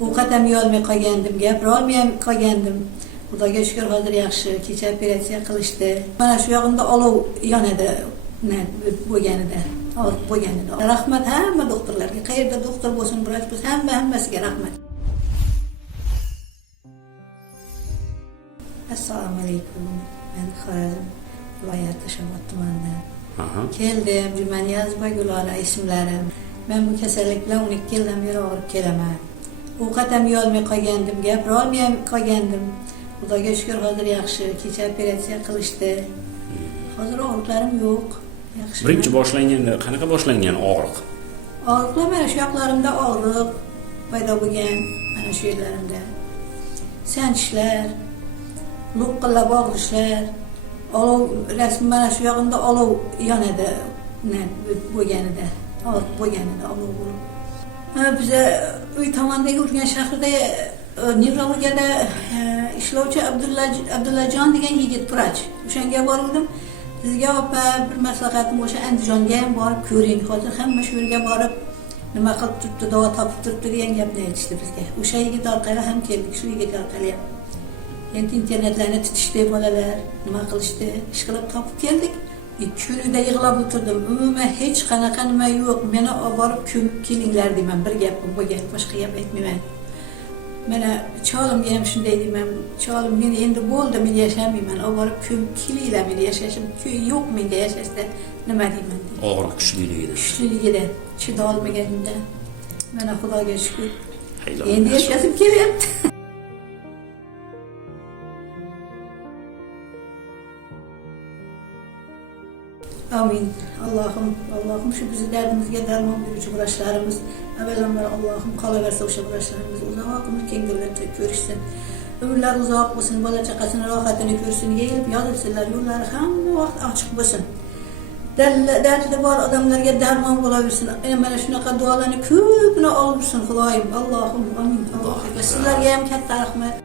Ovqatam yeyolmay qolgandim, gapira olmay qolgandim. Xudoga shukr, hozir yaxshi. Kecha operatsiya qilishdi. Mana shu yog'imda olov yonadi, bo'lganida. Rahmat hamma doktorlarga, qayerda doktor bo'lsin, vrach bo'lsin, hammasiga rahmat. Assalomu alaykum. Men Xorazm viloyati Shabot tumanidan keldim. Jumaniyazova Gulora ismlarim. Men bu kasallik bilan 12 yildan beri og'rib kelaman. Ovqatam yeyolmay qolgandim, gapira olmay qolgandim. Xudoga shukr, hozir yaxshi. Kecha operatsiya qilishdi. Hozir og'riqlarim yo'q. Yaxshi. Birinchi boshlanganda qanaqa boshlangan og'riq? Og'riqlar mana shu yoqlarimda og'riq paydo bo'lgan, mana shu yerlarimda. Sanchishlar, lo'qqillab og'rishlar, olov rasm mana shu yog'imda olov yonadi, bo'lganida, og'riq bo'lganida olov bo'lib. Biza uy tomondagi Urganch shahrida nevrologiyada ishlovchi Abdullajon degan yigit vrach. O'shanga bordim. Sizga opa bir maslahatim o'sha Andijonga ham borib ko'ring. Hozir hamma shu yerga borib nima qilib turibdi, davo topib turibdi degan gapni aytishdi bizga. O'sha yigit orqali ham keldik, shu yigit orqali ham. Endi internetlarni tutishdi bolalar, nima qilishdi, ish qilib topib keldik. 2 kunida yig'lab o'tirdim. Umuman hech qanaqa nima yo'q. Meni olib borib ko'mib kelinglar deyman. Bir gap bo'lgan, boshqa gap aytmayman. Mana cholimga ham shunday deyman. Cholim meni endi bo'ldi, men yashamayman. Olib borib ko'mib kelinglar, meni yashashim yo'q menga yashashda. Nima deyman? Og'riq kuchliligida. Kuchliligida chida olmaganimda. Mana Xudoga shukr. Endi yashashim kelyapti. Amin. Allohim shu bizni dardimizga darmon beruvchi vrachlarimiz, avvalambor Allohim qolaversa o'sha vrachlarimiz uzoq umr kengaytirib ko'rishsin. Umrlar uzoq bo'lsin, bola chaqasini rohatini ko'rsin, yeyib yozilsinlar, yo'llari hamma vaqt ochiq bo'lsin. Dardi bor odamlarga darmon bo'laversin. Mana shunaqa duolarni ko'pini olursin Xudoyim. Allohim amin. Sizlarga ham katta rahmat.